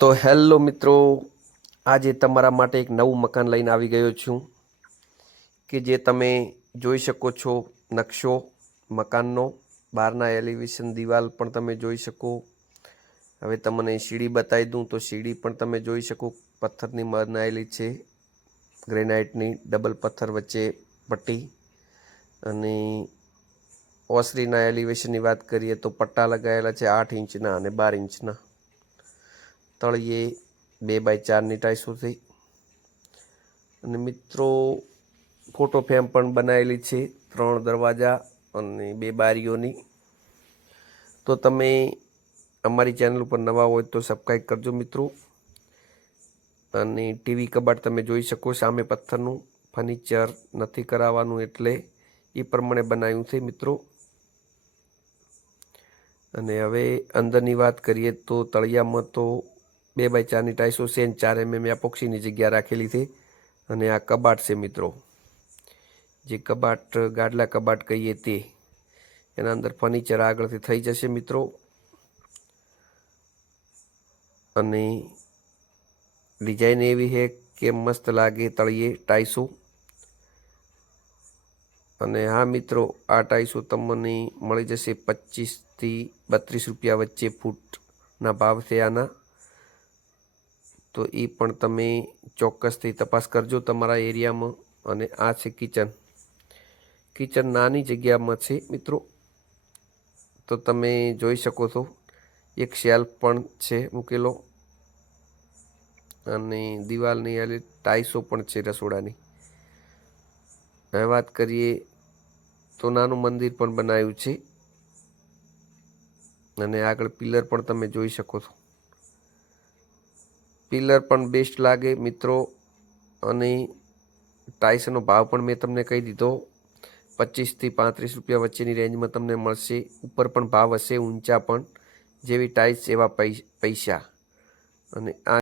તો હેલો મિત્રો, આજે તમારા માટે એક નવું મકાન લઈને આવી ગયો છું કે જે તમે જોઈ શકો છો. નકશો મકાનનો, બહારના એલિવેશન દિવાલ પણ તમે જોઈ શકો. હવે તમને સીડી બતાવી દઉં તો સીડી પણ તમે જોઈ શકો. પથ્થરની બનાવેલી છે, ગ્રેનાઇટની ડબલ પથ્થર વચ્ચે પટ્ટી. અને ઓસરીના એલિવેશનની વાત કરીએ તો પટ્ટા લગાવેલા છે 8 ઇંચના અને 12 ઇંચના. તળિયે 2x4ની ટાઈસો થઈ. અને મિત્રો ફોટો ફ્રેમ પણ બનાવેલી છે, 3 દરવાજા અને 2 બારીઓની. તો તમે અમારી ચેનલ ઉપર નવા હોય તો સબસ્ક્રાઈબ કરજો મિત્રો. અને ટીવી કબાટ તમે જોઈ શકો, સામે પથ્થરનું ફર્નિચર નથી કરાવવાનું એટલે એ પ્રમાણે બનાવ્યું છે મિત્રો. અને હવે અંદરની વાત કરીએ તો તળિયામાં તો 2x4ની ટાઈસો છે, 4 mm એપોક્સીની જગ્યા રાખેલી છે. અને આ કબાટ છે મિત્રો, જે કબાટ ગાડલા કબાટ કહીએ તે. એના અંદર ફર્નિચર આગળથી થઈ જશે મિત્રો. અને ડિઝાઇન એવી છે કે મસ્ત લાગે તળિયે ટાઈસો. અને હા મિત્રો, આ ટાઈસો તમને મળી જશે 25 થી 32 રૂપિયા વચ્ચે ફૂટના ભાવ છે આના. તો એ પણ તમે ચોક્કસથી તપાસ કરજો તમારા એરિયામાં. અને આ છે કિચન. કિચન નાની જગ્યામાં છે મિત્રો, તો તમે જોઈ શકો છો. એક શેલ્ફ પણ છે મૂકેલો. અને દિવાલની ટાઈસો પણ છે રસોડાની. હવે વાત કરીએ તો નાનું મંદિર પણ બનાવ્યું છે. અને આગળ પિલર પણ તમે જોઈ શકો છો. પિલર પણ બેસ્ટ લાગે મિત્રો. અને ટાઈસનો ભાવ પણ મેં તમને કહી દીધો, 25 થી 35 રૂપિયા વચ્ચેની રેન્જમાં તમને મળશે. ઉપર પણ ભાવ હશે ઊંચા પણ, જેવી ટાઈસ એવા પૈસા. અને આ